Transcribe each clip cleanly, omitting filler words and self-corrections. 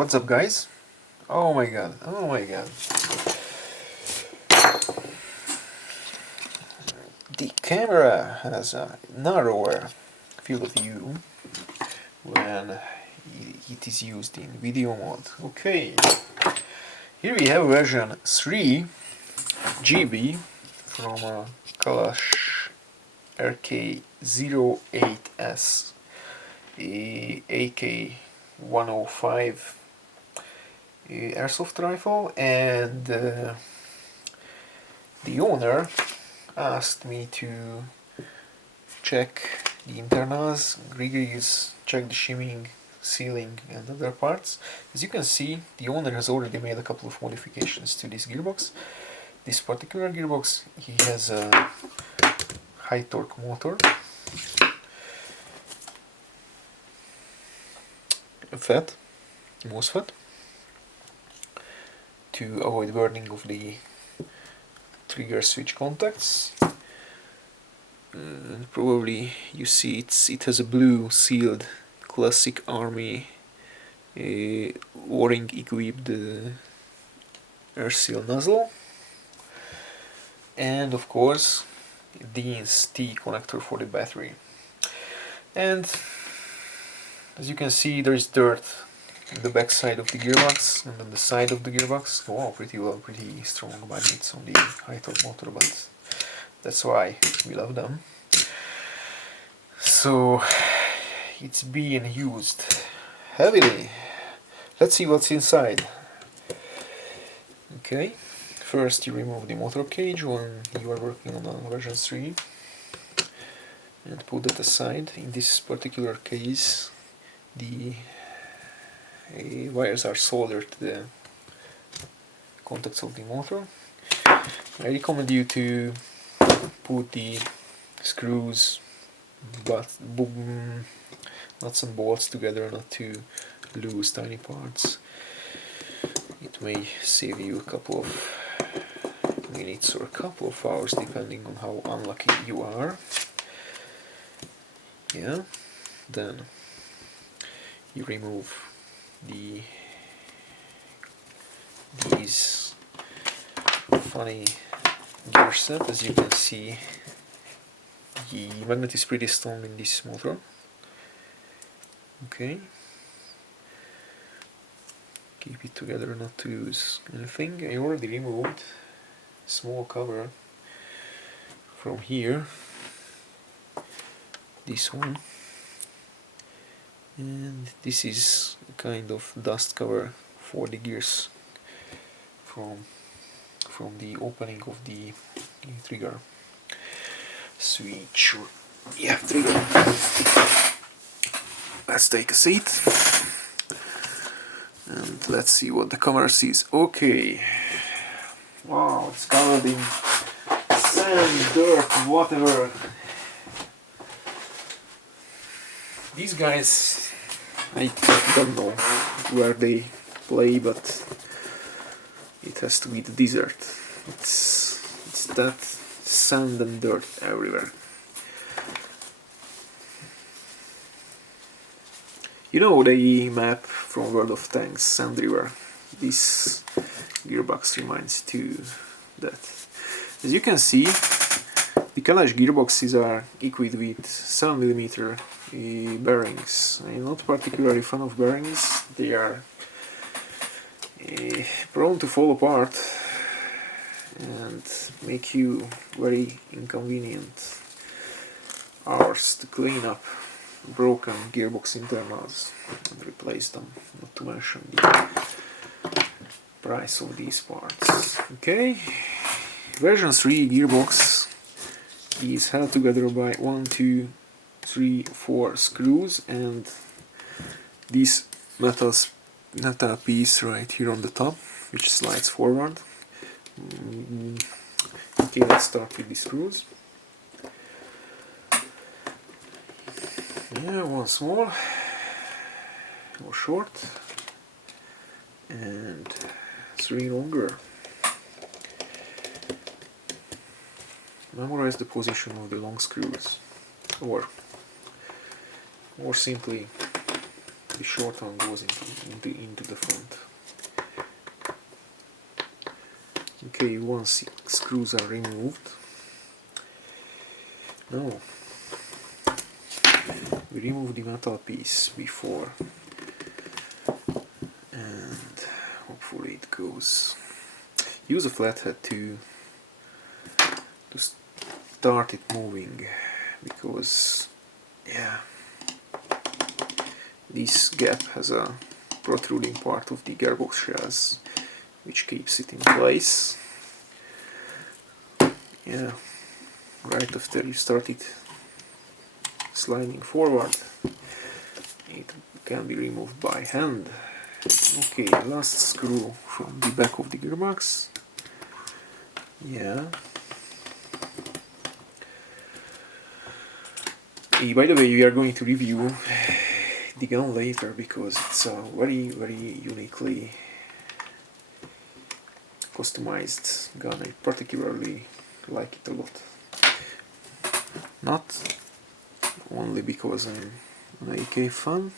what's up guys? Oh my god, oh my god. The camera has a narrower field of view when it is used in video mode. Okay, here we have version 3 GB from Kalash RK08S AK-105 Airsoft rifle, and the owner asked me to check the internals, rigors, check the shimming, sealing and other parts. As you can see, the owner has already made a couple of modifications to this gearbox. This particular gearbox, he has a high torque motor, a FET, MOSFET, to avoid burning of the trigger switch contacts. And probably you see it has a blue sealed classic army O-ring equipped air seal nozzle, and of course Dean's T connector for the battery. And as you can see, there is dirt on the back side of the gearbox and on the side of the gearbox. Wow, pretty strong magnets on the high torque motor, but that's why we love them. So it's being used heavily. Let's see what's inside. Okay, first you remove the motor cage when you are working on a version 3 and put it aside. In this particular case, the wires are soldered to the contacts of the motor. I recommend you to put the screws, nuts and bolts together, not to lose tiny parts. It may save you a couple of minutes or a couple of hours depending on how unlucky you are. Yeah, then you remove these funny gear set. As you can see, the magnet is pretty strong in this motor. Okay, keep it together not to lose anything. I already removed a small cover from here, this one, and this is a kind of dust cover for the gears from the opening of the trigger switch. Yeah, trigger. Let's take a seat and let's see what the camera sees. Okay, wow, it's covered in sand, dirt, whatever. These guys, I don't know where they play, but it has to be the desert. It's that sand and dirt everywhere. You know the map from World of Tanks, Sand River. This gearbox reminds too that. As you can see, the Kalash gearboxes are equipped with 7mm bearings. I'm not particularly fan of bearings. They are prone to fall apart and make you very inconvenient hours to clean up broken gearbox internals and replace them, not to mention the price of these parts. Okay, version 3 gearbox is held together by 1, 2, 3, 4 screws and this metal piece right here on the top, which slides forward. Okay, let's start with the screws. Yeah, one small, or short, and 3 longer. Memorize the position of the long screws, or simply the short arm goes into the front. Okay, once screws are removed, now we remove the metal piece before, and hopefully it goes. Use a flathead to start it moving, because yeah, this gap has a protruding part of the gearbox shells which keeps it in place. Yeah, right after you start it sliding forward, it can be removed by hand. Okay, last screw from the back of the gearbox. Yeah. By the way, we are going to review the gun later, because it's a very uniquely customized gun. I particularly like it a lot. Not only because I'm an AK fan,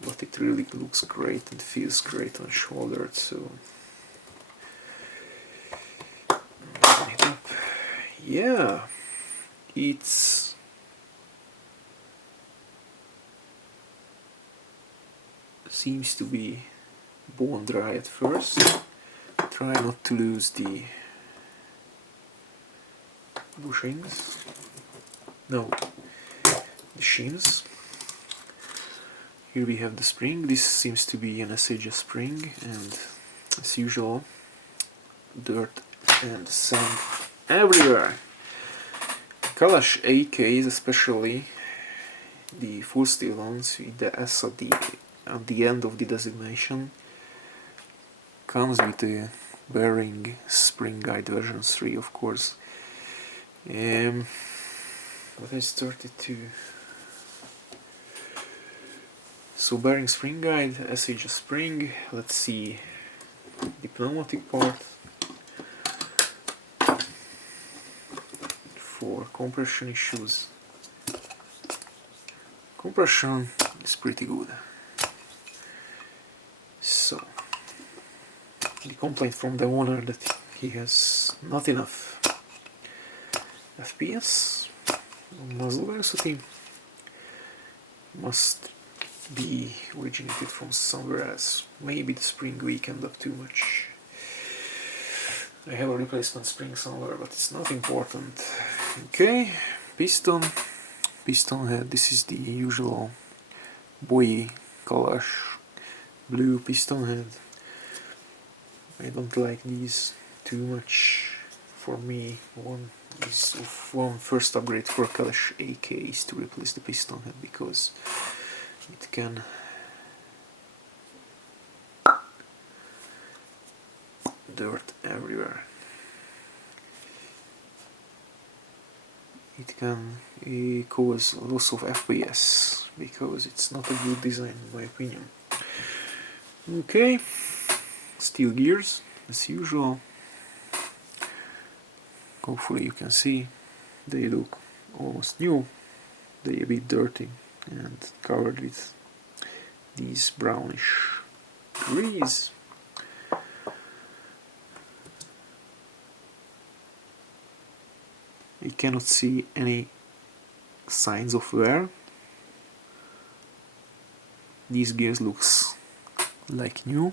but it really looks great and feels great on shoulder, so open it up. Yeah, it's seems to be bone dry at first. Try not to lose the bushings. No, the shims. Here we have the spring. This seems to be an SHS spring, and as usual, dirt and sand everywhere. Kalash AKs, especially the full steel ones with the S at the end of the designation, comes with the bearing spring guide version 3, of course. But I started to... So bearing spring guide, SHS spring. Let's see the pneumatic part. For compression issues, compression is pretty good. So the complaint from the owner that he has not enough FPS on muzzle velocity must be originated from somewhere else. Maybe the spring weakened up too much. I have a replacement spring somewhere, but it's not important. Okay, piston head. This is the usual boy Kalash blue piston head. I don't like these too much. For me, one first upgrade for Kalash AK is to replace the piston head, because it can dirt everywhere. It can cause loss of FPS, because it's not a good design in my opinion. Okay, steel gears as usual. Hopefully you can see they look almost new. They're a bit dirty and covered with these brownish grease. You cannot see any signs of wear. These gears looks like new.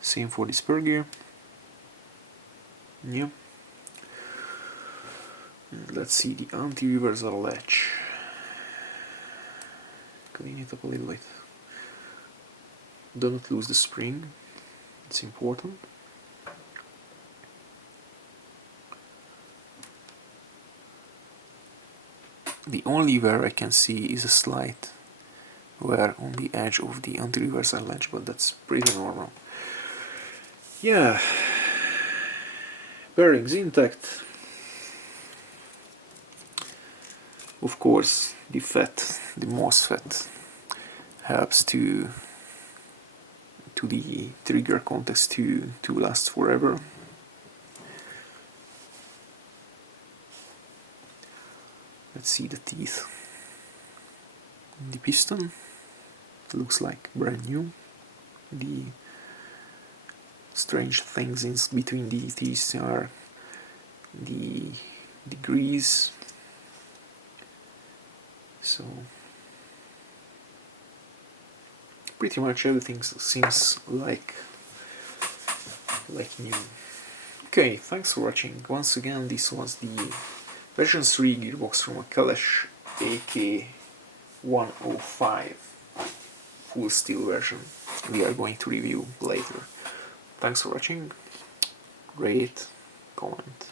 Same for the spur gear. Yeah. And let's see the anti-reversal latch. Clean it up a little bit. Do not lose the spring. It's important. The only wear I can see is a slight wear on the edge of the anti-reversal latch, but that's pretty normal. Yeah, bearings intact. Of course, the MOSFET helps to the trigger contacts to last forever. Let's see the teeth. The piston looks like brand new. The strange things in between the teeth are the grease. So pretty much everything seems like new. Okay, thanks for watching. Once again, this was the version 3 gearbox from a Kalash RK08S full steel version. We are going to review later. Thanks for watching. Rate, comment.